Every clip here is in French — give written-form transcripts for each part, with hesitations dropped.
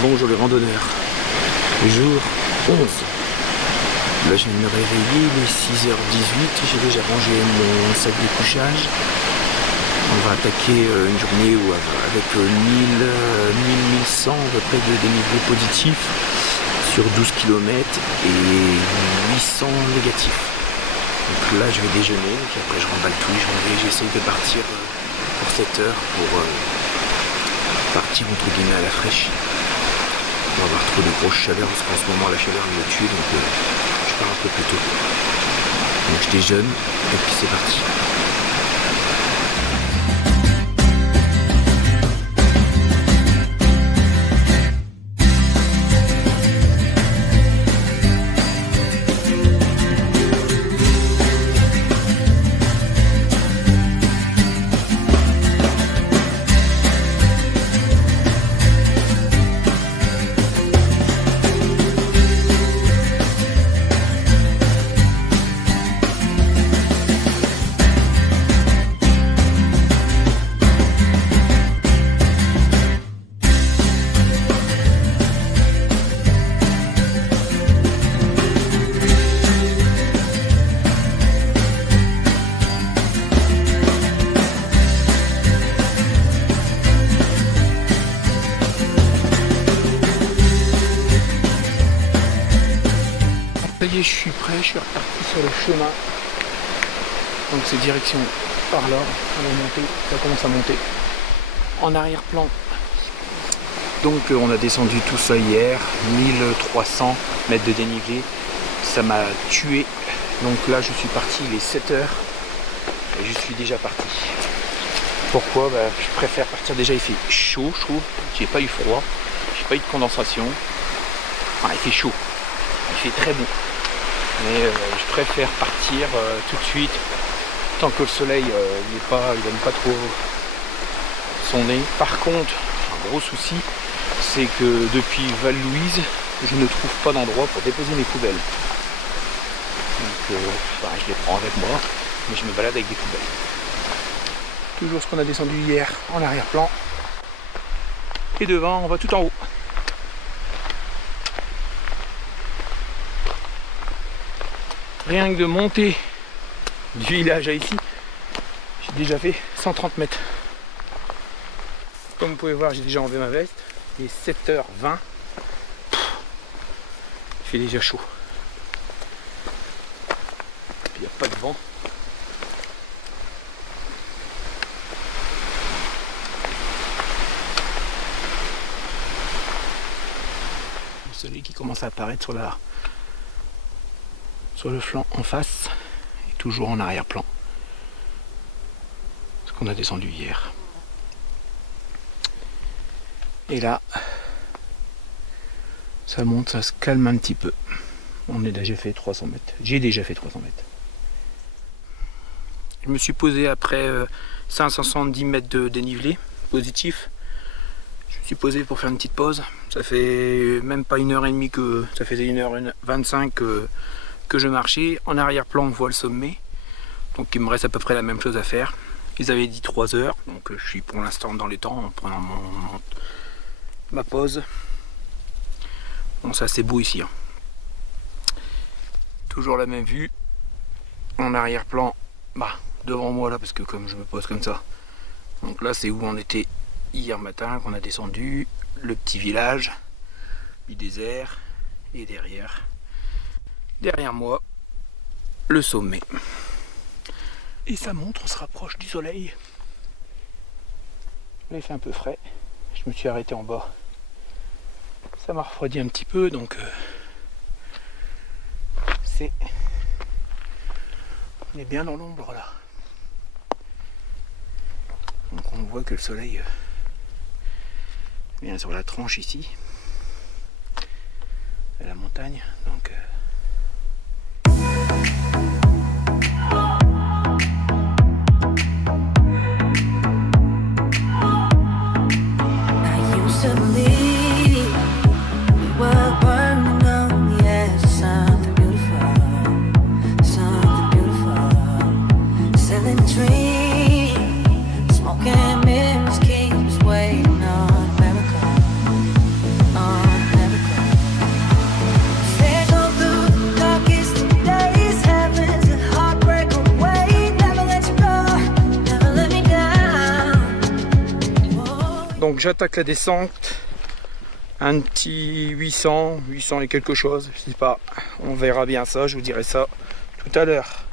Bonjour les randonneurs, jour 11. Là je viens de me réveiller, il est 6h18, j'ai déjà rangé mon sac de couchage. On va attaquer une journée avec 1100 à peu près de dénivelé positif sur 12 km et 800 négatifs. Donc là je vais déjeuner, puis après je remballe tout, j'essaye de partir pour 7 heures pour partir entre guillemets à la fraîche. On va avoir trop de grosses chaleurs parce qu'en ce moment la chaleur me tue, donc je pars un peu plus tôt. Donc je déjeune et puis c'est parti. Ça y est, je suis prêt, je suis reparti sur le chemin. Donc c'est direction par là, ça commence à monter. En arrière-plan. Donc on a descendu tout ça hier, 1300 mètres de dénivelé. Ça m'a tué. Donc là je suis parti, il est 7 heures et je suis déjà parti. Pourquoi? Je préfère partir, déjà il fait chaud, je trouve. J'ai pas eu froid, j'ai pas eu de condensation. Enfin, il fait chaud, il fait très beau. Mais je préfère partir tout de suite, tant que le soleil il donne pas trop son nez. Par contre, un gros souci, c'est que depuis Val-Louise, je ne trouve pas d'endroit pour déposer mes poubelles. Donc je les prends avec moi, mais je me balade avec des poubelles. Toujours ce qu'on a descendu hier en arrière-plan. Et devant, on va tout en haut. Rien que de monter du village à ici, j'ai déjà fait 130 mètres. Comme vous pouvez voir, j'ai déjà enlevé ma veste. Il est 7h20. Il fait déjà chaud. Il n'y a pas de vent. Le soleil qui commence à apparaître sur le flanc en face et toujours en arrière-plan. Ce qu'on a descendu hier. Et là, ça monte, ça se calme un petit peu. On a déjà fait 300 mètres. J'ai déjà fait 300 mètres. Je me suis posé après 570 mètres de dénivelé positif. Je me suis posé pour faire une petite pause. Ça fait même pas 1h30 que... Ça faisait 1h25 que je marchais. En arrière-plan, on voit le sommet. Donc il me reste à peu près la même chose à faire. Ils avaient dit 3 heures. Donc je suis pour l'instant dans les temps en prenant ma pause. Bon, ça c'est beau ici. Hein. Toujours la même vue. En arrière-plan, devant moi là, parce que comme je me pose comme ça. Donc là c'est où on était hier matin, qu'on a descendu. Le petit village du désert. Et derrière moi, le sommet. Et ça monte, on se rapproche du soleil. Là il fait un peu frais. Je me suis arrêté en bas. Ça m'a refroidi un petit peu, donc on est bien dans l'ombre là. Donc on voit que le soleil vient sur la tranche ici. À la montagne, donc smoking mirrors keeps waiting on America. Donc j'attaque la descente. Un petit 800 et quelque chose, je sais pas. On verra bien ça, je vous dirai ça tout à l'heure.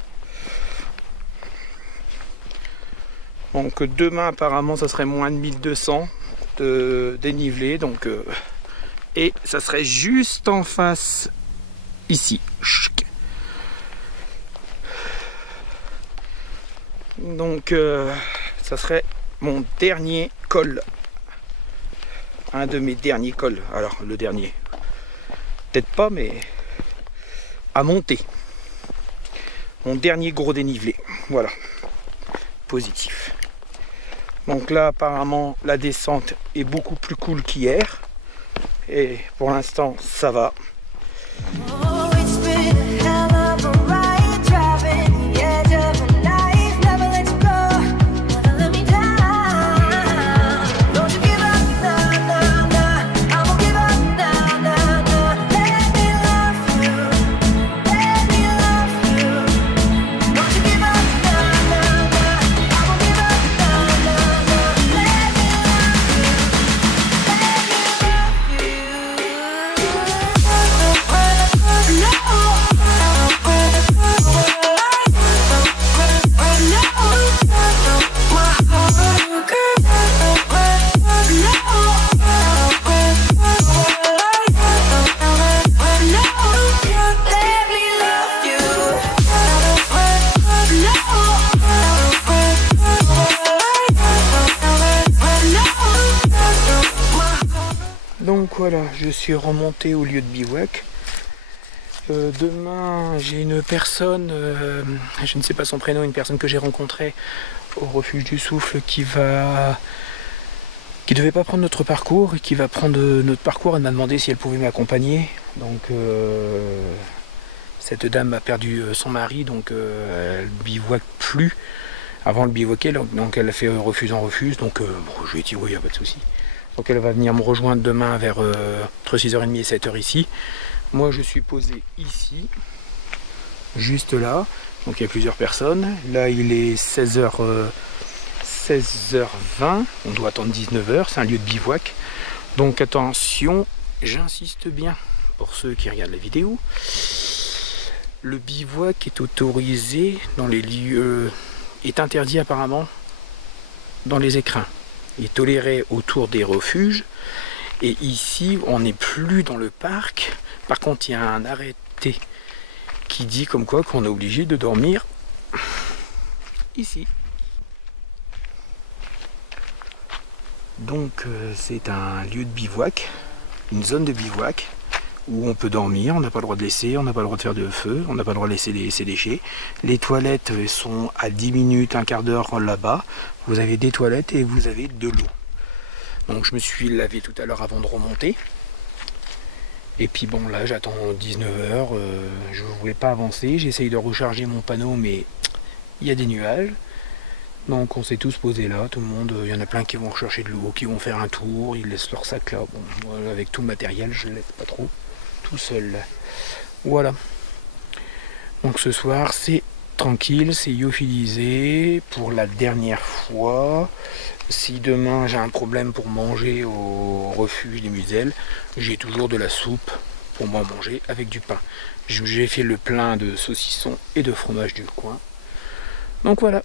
Donc demain apparemment ça serait moins de 1200 de dénivelé. Donc, et ça serait juste en face ici. Donc ça serait mon dernier col. Un de mes derniers cols. Alors le dernier. Peut-être pas, mais à monter. Mon dernier gros dénivelé. Voilà. Positif. Donc là apparemment la descente est beaucoup plus cool qu'hier. Et pour l'instant ça va. Donc voilà, je suis remonté au lieu de bivouac. Demain, j'ai une personne, je ne sais pas son prénom, une personne que j'ai rencontrée au refuge du souffle qui devait pas prendre notre parcours et qui va prendre notre parcours. Elle m'a demandé si elle pouvait m'accompagner. Donc cette dame a perdu son mari, donc elle bivouaque plus. Avant elle bivouaquait, donc elle a fait refuse en refuse. Donc bon, je lui ai dit oui, il n'y a pas de souci. Donc elle va venir me rejoindre demain vers entre 6h30 et 7h ici. Moi je suis posé ici, juste là. Donc il y a plusieurs personnes. Là il est 16h20. On doit attendre 19h. C'est un lieu de bivouac. Donc attention, j'insiste bien pour ceux qui regardent la vidéo. Le bivouac est autorisé dans les lieux, est interdit apparemment dans les écrins. Il est toléré autour des refuges. Et ici, on n'est plus dans le parc. Par contre, il y a un arrêté qui dit comme quoi qu'on est obligé de dormir ici. Donc, c'est un lieu de bivouac, une zone de bivouac où on peut dormir. On n'a pas le droit de laisser, on n'a pas le droit de faire de feu, on n'a pas le droit de laisser ses déchets. Les toilettes sont à 10 minutes, un quart d'heure là-bas. Vous avez des toilettes et vous avez de l'eau. Donc je me suis lavé tout à l'heure avant de remonter. Et puis bon, là j'attends 19h. Je ne voulais pas avancer. J'essaye de recharger mon panneau, mais il y a des nuages. Donc on s'est tous posés là, tout le monde. Il y en a plein qui vont rechercher de l'eau, qui vont faire un tour. Ils laissent leur sac là. Bon, moi, avec tout le matériel, je ne le laisse pas trop. Tout seul. Voilà. Donc ce soir, c'est tranquille, c'est lyophilisé pour la dernière fois. Si demain j'ai un problème pour manger au refuge des Muselles, j'ai toujours de la soupe pour moi manger avec du pain. J'ai fait le plein de saucissons et de fromage du coin. Donc voilà.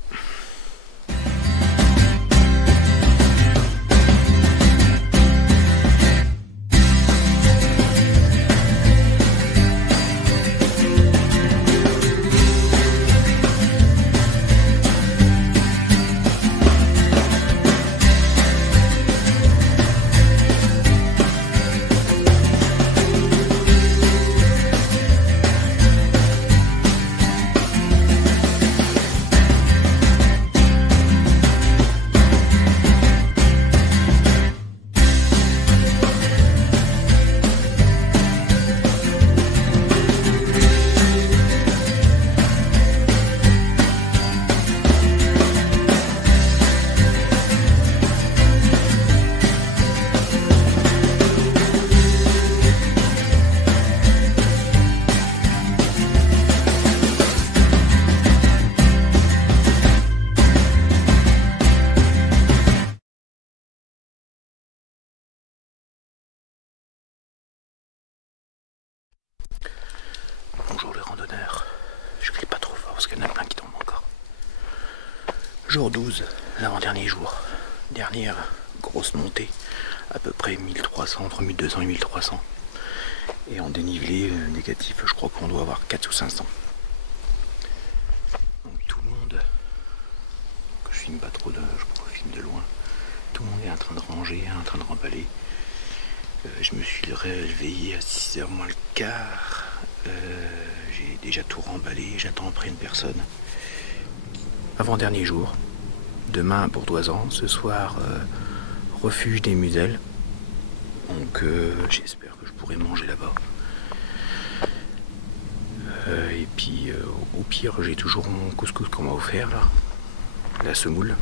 randonneurs. Je crie pas trop fort parce qu'il y en a plein qui tombent encore. Jour 12, l'avant-dernier jour. Dernière grosse montée, à peu près 1300, entre 1200 et 1300. Et en dénivelé négatif, je crois qu'on doit avoir 4 ou 500. Donc tout le monde, que je filme pas trop, je filme de loin. Tout le monde est en train de ranger, en train de remballer. Je me suis réveillé à 6h moins le quart. J'ai déjà tout remballé, j'attends après une personne. Avant-dernier jour. Demain à Bourdoisan, ce soir refuge des Muselles. Donc j'espère que je pourrai manger là-bas. Et puis au pire j'ai toujours mon couscous qu'on m'a offert là. La semoule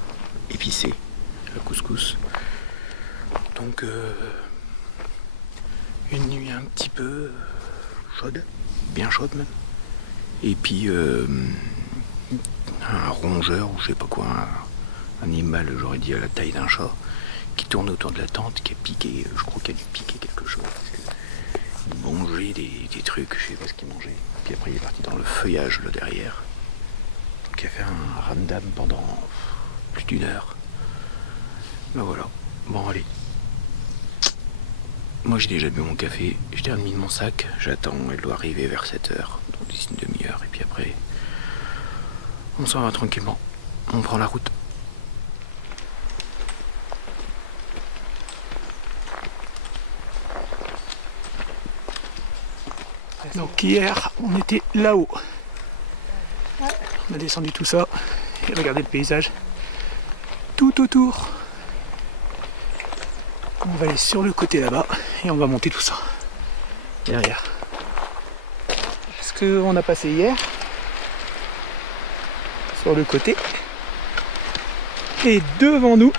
épicée, le couscous. Donc une nuit un petit peu chaude, bien chaude même. Et puis un rongeur ou je sais pas quoi, un animal, j'aurais dit à la taille d'un chat, qui tourne autour de la tente, qui a piqué, je crois qu'il a dû piquer quelque chose. Il mangeait des trucs, je sais pas ce qu'il mangeait. Puis après il est parti dans le feuillage là derrière. Donc il a fait un ramdam pendant plus d'1 heure. Ben voilà, bon allez. Moi j'ai déjà bu mon café, j'ai terminé mon sac, j'attends, elle doit arriver vers 7h, donc d'ici une demi-heure, et puis après on s'en va tranquillement, on prend la route. Donc hier on était là-haut, on a descendu tout ça, et regardez le paysage tout autour. On va aller sur le côté là-bas et on va monter tout ça derrière. Ce qu'on a passé hier sur le côté et devant nous.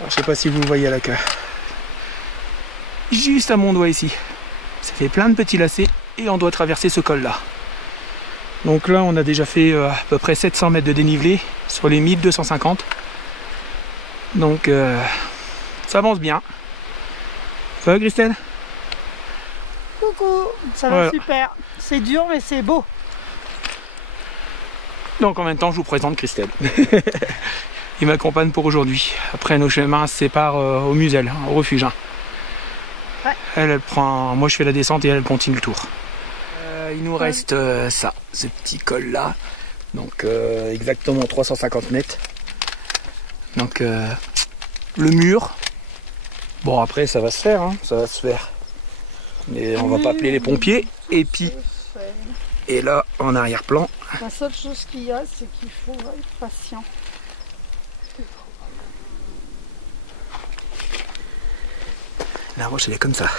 Alors, je sais pas si vous le voyez à la carte. Juste à mon doigt ici. Ça fait plein de petits lacets et on doit traverser ce col là. Donc là on a déjà fait à peu près 700 mètres de dénivelé sur les 1250. Donc ça avance bien. Ça va Christelle? Coucou, ça va super. C'est dur mais c'est beau. Donc en même temps je vous présente Christelle. Il m'accompagne pour aujourd'hui. Après nos chemins se séparent au Musel, au refuge. Ouais. Elle prend, moi je fais la descente et elle continue le tour. Il nous reste ça, ce petit col là. Donc exactement 350 mètres. Donc le mur. Bon après ça va se faire, hein, ça va se faire. Mais on va pas appeler les pompiers. Et puis, et là en arrière-plan. La seule chose qu'il y a, c'est qu'il faut être patient. La roche elle est comme ça.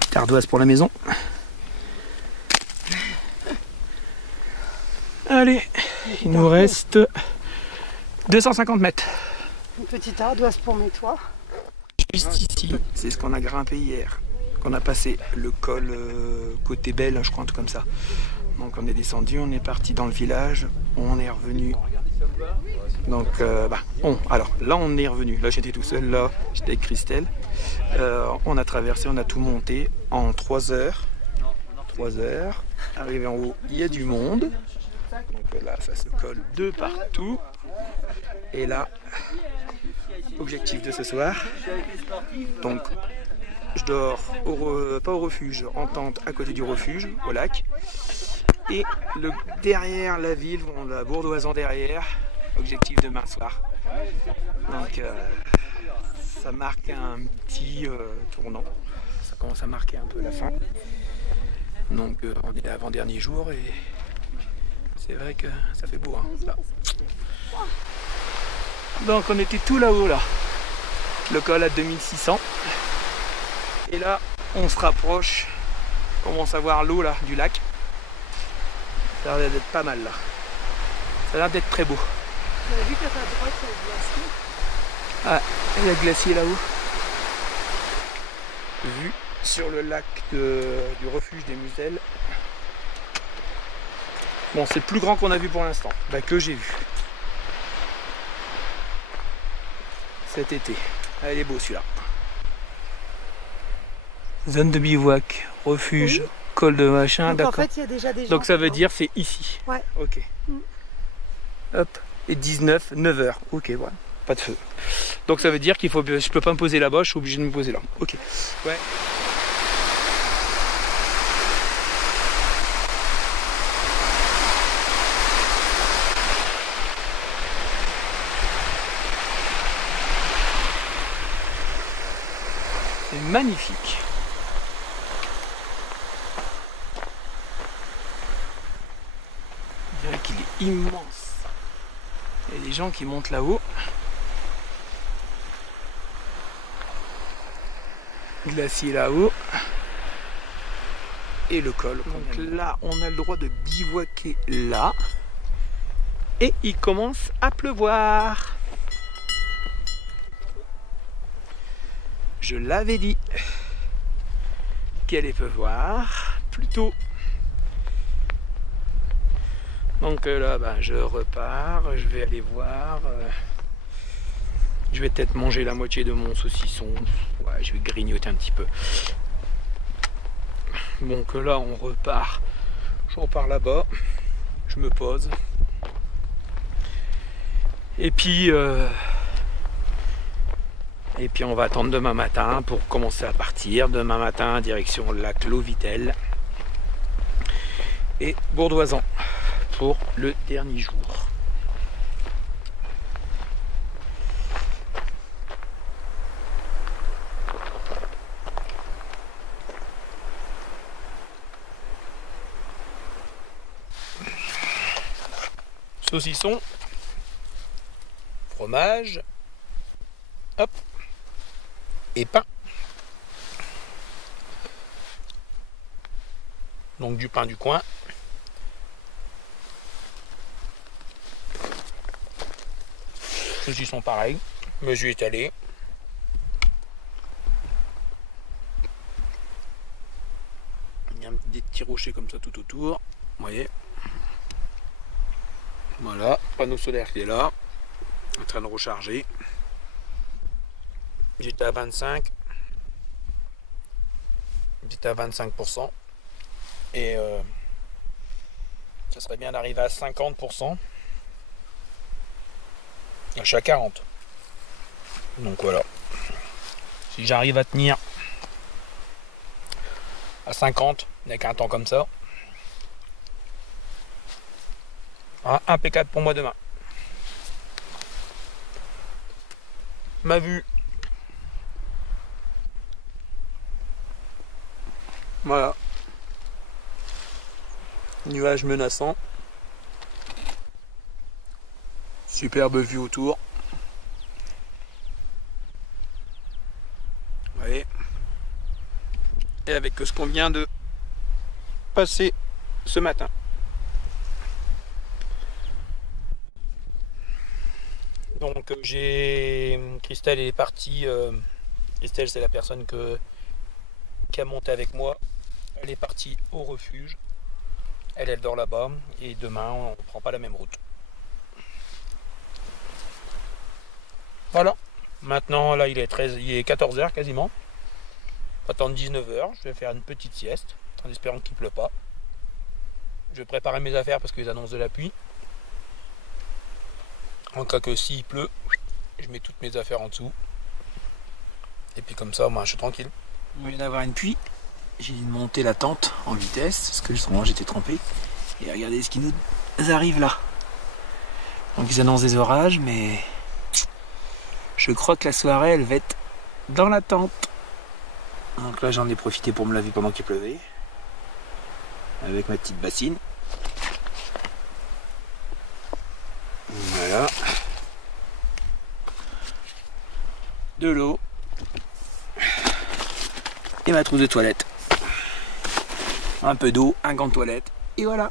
Petite ardoise pour la maison. Allez, il nous reste 250 mètres. Une petite ardoise pour mes toits. Juste ici, c'est ce qu'on a grimpé hier. On a passé le col côté Belle, je crois, un truc comme ça. Donc on est descendu, on est parti dans le village, on est revenu. Donc alors là on est revenu. Là j'étais tout seul, là j'étais avec Christelle. On a traversé, on a tout monté en 3 heures. 3 heures. Arrivé en haut, il y a du monde. Donc là ça se colle de partout. Et là, objectif de ce soir. Donc je dors pas au refuge, en tente à côté du refuge, au lac. Et derrière la ville, la Bourdoisan derrière, objectif demain soir. Donc ça marque un petit tournant. Ça commence à marquer un peu la fin. Donc on est l'avant-dernier jour et c'est vrai que ça fait beau. Hein, là. Donc on était tout là-haut là. Le col à 2600. Et là on se rapproche. On commence à voir l'eau là du lac. Ça a l'air d'être pas mal là. Ça a l'air d'être très beau. Vous avez vu qu'à ta droite il y a le glacier. Ah, il y a le glacier là-haut. Vue sur le lac du refuge des Muselles. Bon, c'est le plus grand qu'on a vu pour l'instant. Bah, que j'ai vu. Cet été. Ah, il est beau celui-là. Zone de bivouac, refuge, Oui. col de machin, Donc en d'accord. fait, il y a déjà des gens. Donc ça veut dedans. dire c'est ici. Ouais. Ok. Mm. Hop. Et 19, 9h. Ok, voilà. Pas de feu. Donc ça veut dire qu'il faut, je peux pas me poser là-bas, je suis obligé de me poser là. Ok. Ouais. C'est magnifique. Je dirais qu'il est immense. Il y a des gens qui montent là-haut. Glacier là-haut. Et le col. Donc là, on a le droit de bivouaquer là. Et il commence à pleuvoir. Je l'avais dit qu'elle allait pleuvoir plus tôt. Donc là, ben, je repars, je vais aller voir. Je vais peut-être manger la moitié de mon saucisson. Ouais, je vais grignoter un petit peu. Donc là, on repart. Je repars là-bas. Je me pose. Et puis on va attendre demain matin pour commencer à partir. Demain matin, direction lac Lovitel et Bourdoisan pour le dernier jour. Saucisson, fromage, hop, et pain. Donc du pain du coin. Saucisson pareil, mesure étalée. Il y a des petits rochers comme ça tout autour, vous voyez. Voilà, panneau solaire qui est là, en train de recharger. J'étais à 25. J'étais à 25%. Et ça serait bien d'arriver à 50%. Je suis à 40. Donc voilà. Si j'arrive à tenir à 50 avec un temps comme ça, impeccable pour moi demain. Ma vue. Voilà. Nuages menaçants. Superbe vue autour. Vous voyez. Et avec ce qu'on vient de passer ce matin. Donc Christelle est partie. Christelle, c'est la personne qui a monté avec moi. Elle est partie au refuge. Elle dort là-bas. Et demain, on ne prend pas la même route. Voilà. Maintenant, là, il est 14h quasiment. On va attendre 19h. Je vais faire une petite sieste, en espérant qu'il ne pleut pas. Je vais préparer mes affaires parce qu'ils annoncent de la pluie. En cas que s'il pleut, je mets toutes mes affaires en dessous. Et puis comme ça, moi, je suis tranquille. Au lieu d'avoir une pluie, j'ai monté la tente en vitesse parce que justement j'étais trempé. Et regardez ce qui nous arrive là. Donc ils annoncent des orages, mais je crois que la soirée elle va être dans la tente. Donc là j'en ai profité pour me laver pendant qu'il pleuvait. Avec ma petite bassine. Voilà. De l'eau. Et ma trousse de toilette. Un peu d'eau, un gant de toilette. Et voilà.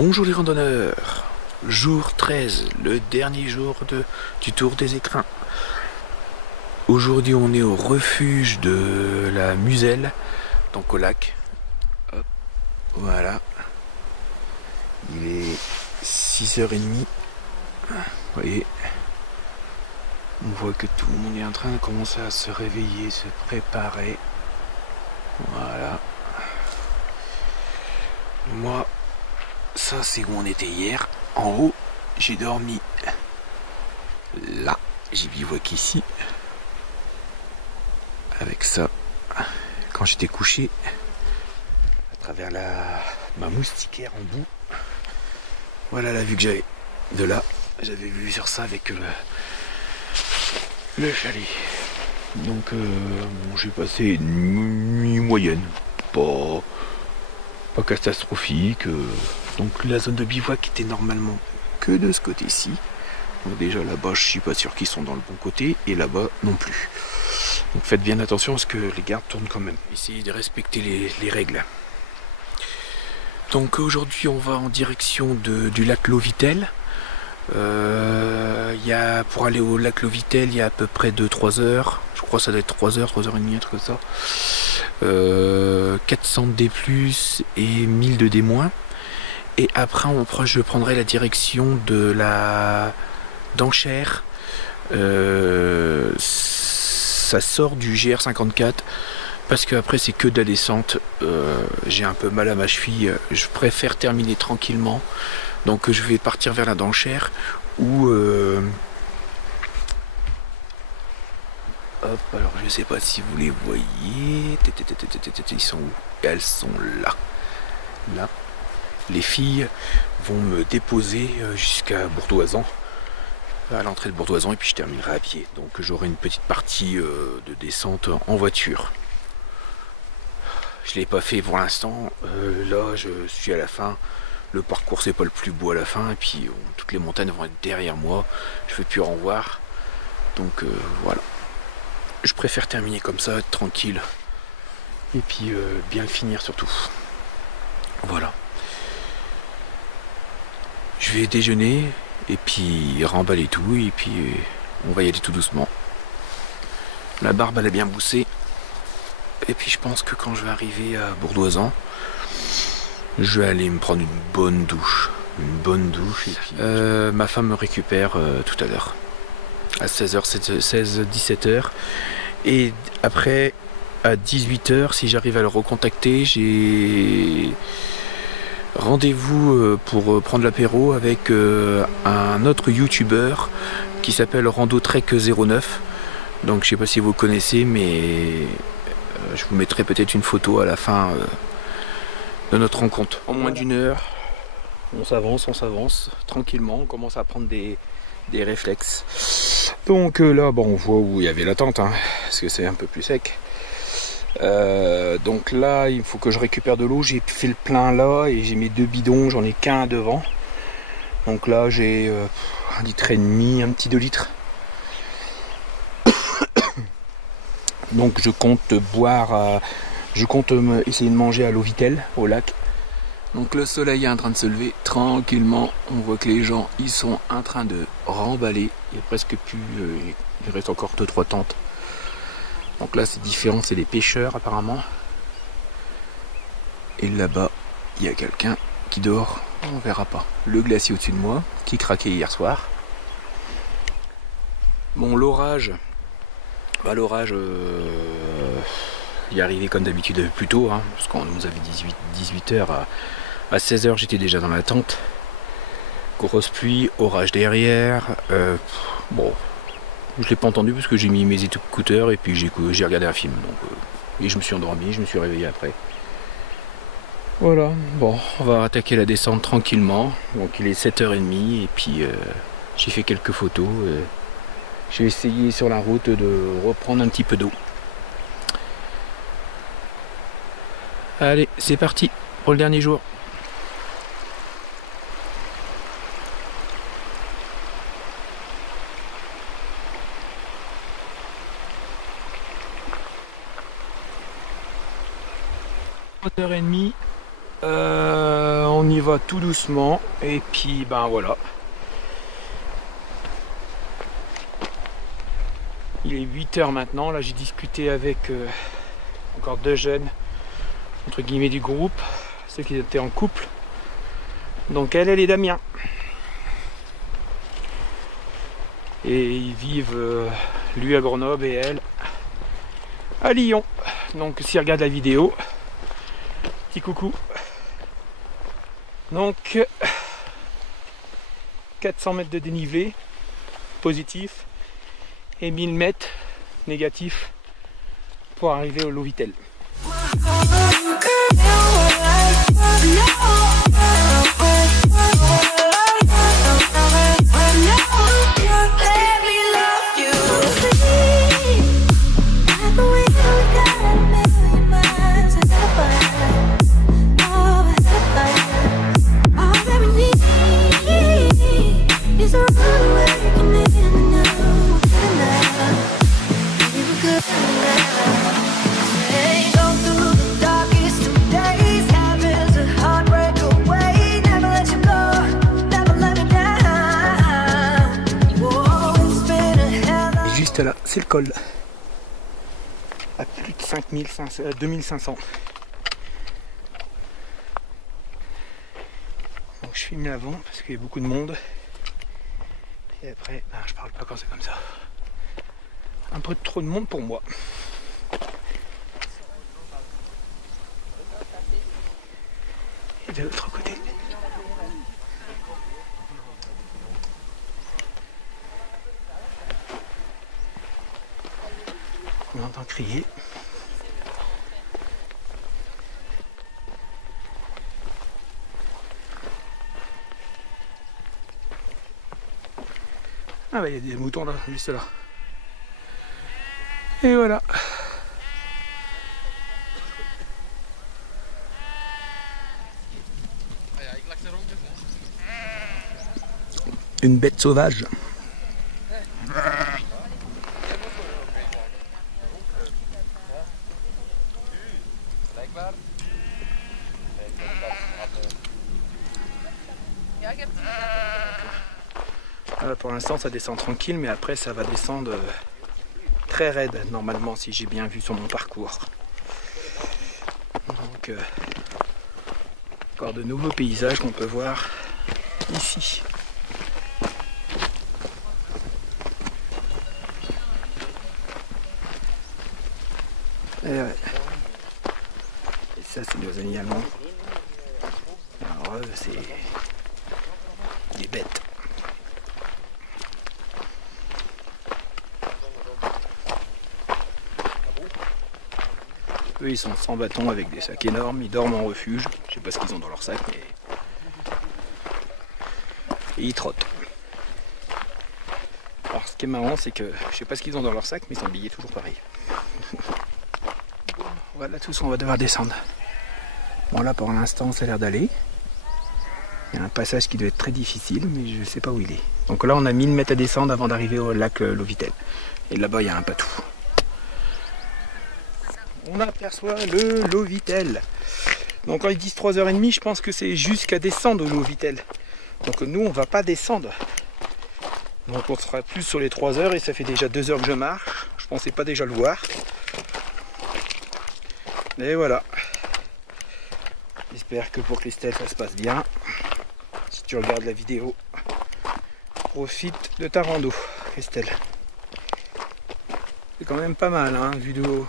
Bonjour les randonneurs, jour 13, le dernier jour du tour des écrins. Aujourd'hui on est au refuge de la Muselle, donc au lac. Hop, voilà. Il est 6h30. Vous voyez, on voit que tout le monde est en train de commencer à se réveiller, se préparer. Voilà. Moi, ça c'est où on était hier. En haut, j'ai dormi là. J'ai bivouaqué ici. Avec ça, quand j'étais couché, à travers ma moustiquaire en bout. Voilà la vue que j'avais. De là, j'avais vu sur ça avec le chalet. Donc, bon, j'ai passé une nuit moyenne. Pas catastrophique. Donc la zone de bivouac était normalement que de ce côté-ci. Donc déjà là-bas, je suis pas sûr qu'ils sont dans le bon côté, et là-bas non plus. Donc faites bien attention à ce que les gardes tournent quand même. Essayez de respecter les règles. Donc aujourd'hui, on va en direction du lac Lovitel. Pour aller au lac Lovitel, il y a à peu près 2-3 heures. Je crois que ça doit être 3 heures, 3h30, un truc comme ça. 400 de D+, et 1000 de D-. Et après, je prendrai la direction de la d'Enchères. Ça sort du GR54 parce que après c'est que de la descente. J'ai un peu mal à ma cheville. Je préfère terminer tranquillement. Donc je vais partir vers la d'Enchères où hop, alors je sais pas si vous les voyez. Ils sont où? Elles sont là. Là. Les filles vont me déposer jusqu'à Bourdoisan, à l'entrée de Bourdoisan, et puis je terminerai à pied. Donc j'aurai une petite partie de descente en voiture. Je ne l'ai pas fait pour l'instant. Là, je suis à la fin. Le parcours, c'est pas le plus beau à la fin. Et puis toutes les montagnes vont être derrière moi. Je ne vais plus en voir. Donc voilà. Je préfère terminer comme ça, être tranquille. Et puis bien le finir surtout. Voilà. Je vais déjeuner et puis remballer tout, et puis on va y aller tout doucement. La barbe elle est bien boussée. Et puis je pense que quand je vais arriver à Bourdoisan, je vais aller me prendre une bonne douche. Une bonne douche. Et puis, ma femme me récupère tout à l'heure. À 16h, 17h. Et après, à 18h, si j'arrive à le recontacter, j'ai rendez-vous pour prendre l'apéro avec un autre youtubeur qui s'appelle Rando Trek 09. Donc je sais pas si vous le connaissez, mais je vous mettrai peut-être une photo à la fin de notre rencontre. En moins d'une heure, on s'avance tranquillement, on commence à prendre des réflexes. Donc là, bon, on voit où il y avait la tente, hein, parce que c'est un peu plus sec. Donc là, il faut que je récupère de l'eau. J'ai fait le plein là et j'ai mes 2 bidons, j'en ai qu'un devant. Donc là, j'ai 1,5 litre, un petit 2 litres. Donc je compte boire, essayer de manger à Lovitel, au lac. Donc le soleil est en train de se lever tranquillement. On voit que les gens, ils sont en train de remballer. Il n'y a presque plus, il reste encore 2-3 tentes. Donc là c'est différent, c'est des pêcheurs apparemment. Et là-bas, il y a quelqu'un qui dort, on verra pas. Le glacier au-dessus de moi, qui craquait hier soir. Bon, l'orage, il est arrivé comme d'habitude plus tôt, hein, parce qu'on nous avait 18h. À 16h, j'étais déjà dans la tente. Grosse pluie, orage derrière. Bon, je l'ai pas entendu parce que j'ai mis mes écouteurs et puis j'ai regardé un film. Donc, et je me suis endormi, je me suis réveillé après. Voilà, bon, on va attaquer la descente tranquillement. Donc il est 7h30 et puis j'ai fait quelques photos. J'ai essayé sur la route de reprendre un petit peu d'eau. Allez, c'est parti pour le dernier jour. h 30 On y va tout doucement et puis ben voilà. Il est 8 h maintenant. Là j'ai discuté avec encore 2 jeunes entre guillemets du groupe, ceux qui étaient en couple. Donc elle est Damien. Et ils vivent lui à Grenoble et elle à Lyon. Donc s'ils regardent la vidéo, petit coucou. Donc 400 mètres de dénivelé positif et 1000 mètres négatif pour arriver au Lovitel. Là, c'est le col à plus de 2500. Donc je filme l'avant parce qu'il y a beaucoup de monde et après ben, je parle pas quand c'est comme ça. Un peu trop de monde pour moi. Et de l'autre côté, on entend crier. Ah bah il y a des moutons là, juste là. Et voilà. Une bête sauvage. Pour l'instant ça descend tranquille, mais après ça va descendre très raide normalement si j'ai bien vu sur mon parcours. Donc encore de nouveaux paysages qu'on peut voir ici. Et ouais. Et ça c'est nos amis allemands. Alors eux c'est des bêtes. Eux ils sont sans bâton avec des sacs énormes, ils dorment en refuge, je sais pas ce qu'ils ont dans leur sac mais... Et ils trottent. Alors ce qui est marrant c'est que je sais pas ce qu'ils ont dans leur sac mais ils sont habillés toujours pareil. Voilà tout ce qu'on va devoir descendre. Bon là pour l'instant ça a l'air d'aller. Il y a un passage qui doit être très difficile mais je sais pas où il est. Donc là on a 1000 mètres à descendre avant d'arriver au lac Lovitel. Et là-bas il y a un patou. On aperçoit le Lovitel. Donc quand ils disent 3h30, je pense que c'est jusqu'à descendre au Lovitel. Donc nous on va pas descendre. Donc on sera plus sur les 3 heures et ça fait déjà 2 heures que je marche. Je pensais pas déjà le voir. Et voilà. J'espère que pour Christelle ça se passe bien. Si tu regardes la vidéo, profite de ta rando, Christelle. C'est quand même pas mal hein, vu de haut.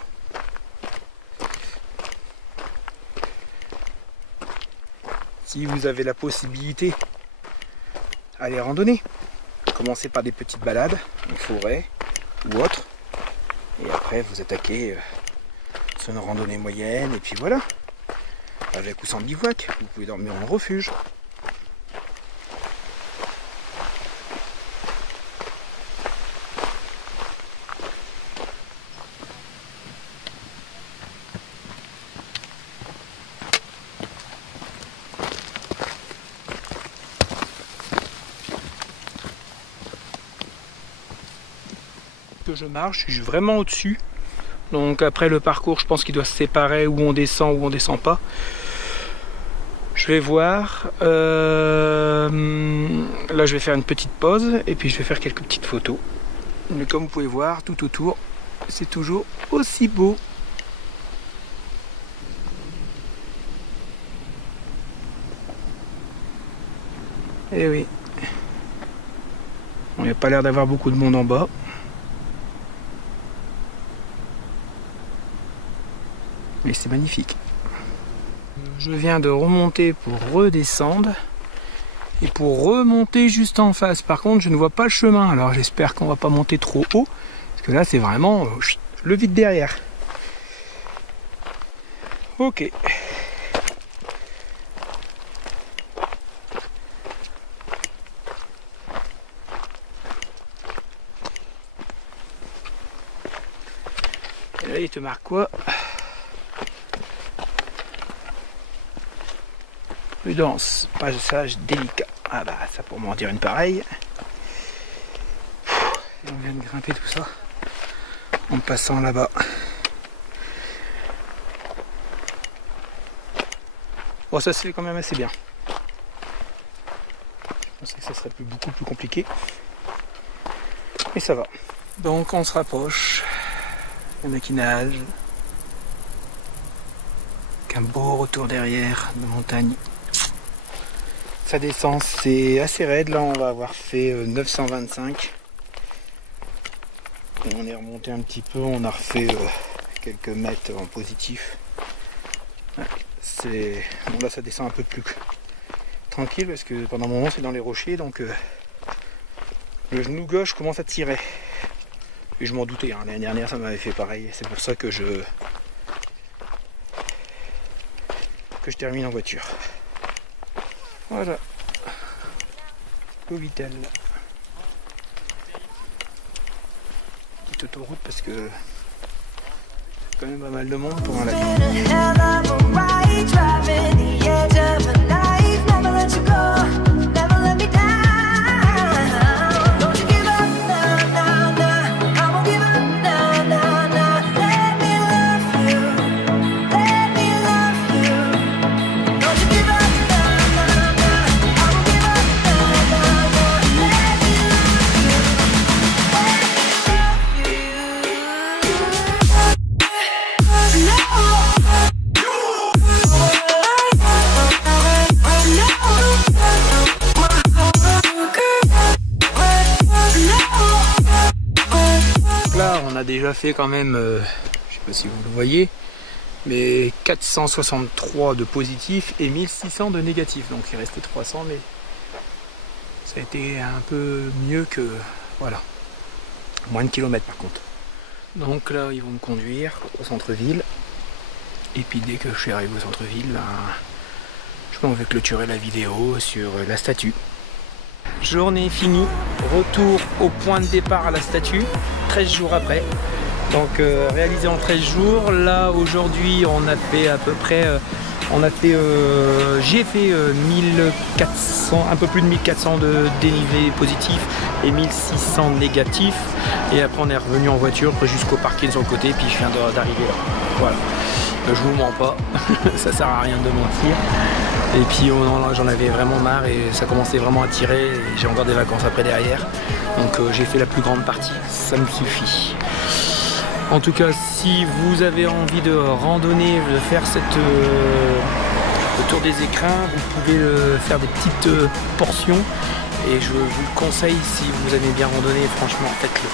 Si vous avez la possibilité, allez randonner. Commencez par des petites balades, en forêt ou autre. Et après vous attaquez sur une randonnée moyenne et puis voilà. Avec ou sans bivouac, vous pouvez dormir en refuge. Je marche, je suis vraiment au-dessus. Donc après le parcours, je pense qu'il doit se séparer où on descend pas. Je vais voir. Là, je vais faire une petite pause et puis je vais faire quelques petites photos. Mais comme vous pouvez voir, tout autour, c'est toujours aussi beau. Eh oui. Il n'y a pas l'air d'avoir beaucoup de monde en bas. Mais c'est magnifique. Je viens de remonter pour redescendre. Et pour remonter juste en face. Par contre, je ne vois pas le chemin. Alors j'espère qu'on va pas monter trop haut. Parce que là, c'est vraiment le vide derrière. Ok. Et là, il te marque quoi? Prudence, passage délicat. Ah bah ça pour m'en dire une pareille. Et on vient de grimper tout ça en passant là-bas. Bon, ça se fait quand même assez bien. Je pensais que ça serait beaucoup plus compliqué. Mais ça va. Donc on se rapproche. Il y en a qui nagent. Un beau retour derrière de montagne. Sa descente c'est assez raide, là on va avoir fait 925. Et on est remonté un petit peu, on a refait quelques mètres en positif. Ouais, c'est bon, là ça descend un peu plus tranquille parce que pendant un moment c'est dans les rochers, donc le genou gauche commence à tirer. Et je m'en doutais, hein. L'année dernière ça m'avait fait pareil, c'est pour ça que je termine en voiture. Voilà. Vitel. Petite autoroute parce que c'est quand même pas mal de monde pour un lac. Déjà fait quand même, je sais pas si vous le voyez, mais 463 de positifs et 1600 de négatifs, donc il restait 300, mais ça a été un peu mieux que, voilà, moins de kilomètres par contre. Donc là ils vont me conduire au centre-ville, et puis dès que je suis arrivé au centre-ville, ben, je vais clôturer la vidéo sur la statue. Journée finie, retour au point de départ à la statue, 13 jours après. Donc réalisé en 13 jours. Là aujourd'hui on a fait à peu près, j'ai fait 1400, un peu plus de 1400 de dénivelé positif et 1600 négatifs. Et après on est revenu en voiture jusqu'au parking sur le côté, puis je viens d'arriver là. Voilà. Je vous mens pas, ça sert à rien de mentir. Et puis j'en avais vraiment marre et ça commençait vraiment à tirer. J'ai encore des vacances après derrière. Donc j'ai fait la plus grande partie, ça me suffit. En tout cas, si vous avez envie de randonner, de faire le tour des écrins, vous pouvez faire des petites portions. Et je vous le conseille, si vous aimez bien randonner, franchement, faites-le.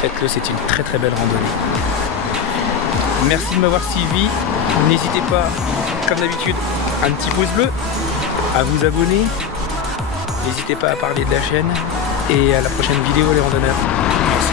Faites-le, c'est une très très belle randonnée. Merci de m'avoir suivi. N'hésitez pas, comme d'habitude, un petit pouce bleu, à vous abonner. N'hésitez pas à parler de la chaîne. Et à la prochaine vidéo, les randonneurs. Merci.